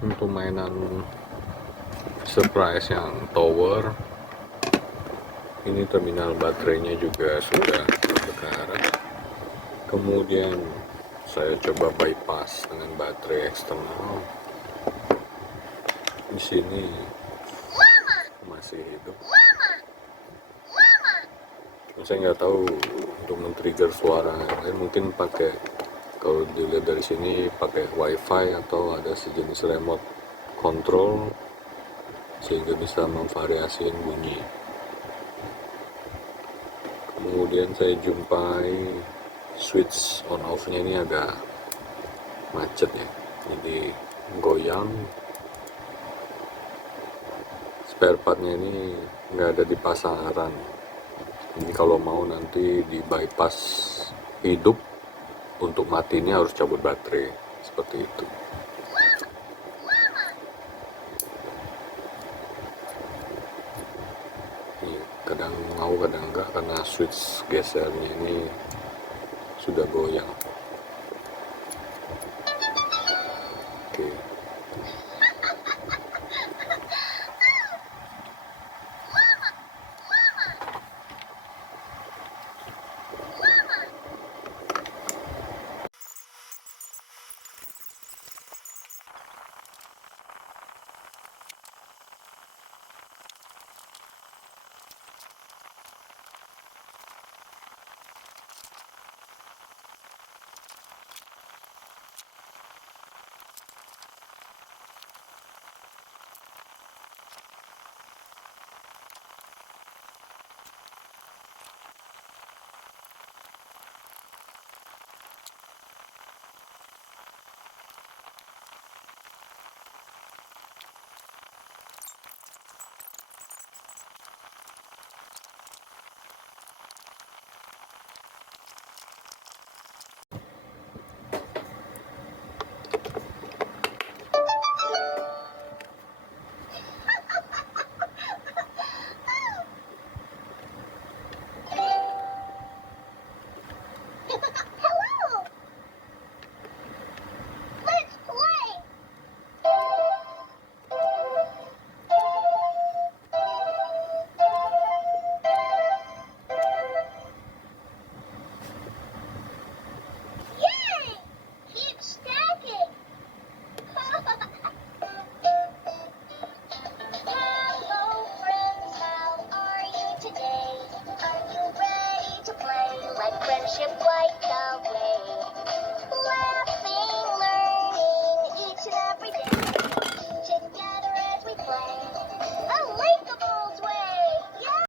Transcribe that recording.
untuk mainan surprise yang tower. Ini terminal baterainya juga sudah berkarat. Kemudian saya coba bypass dengan baterai eksternal. Di sini masih hidup. Saya nggak tahu untuk men-trigger suara yang lain, mungkin pakai, kalau dilihat dari sini pakai wifi atau ada sejenis remote control sehingga bisa memvariasikan bunyi. Kemudian saya jumpai switch on off nya ini agak macet ya, jadi goyang. Spare partnya ini nggak ada di pasaran, jadi kalau mau nanti di bypass hidup, untuk matinya harus cabut baterai seperti itu. Ini kadang mau kadang enggak karena switch gesernya ini sudah goyang.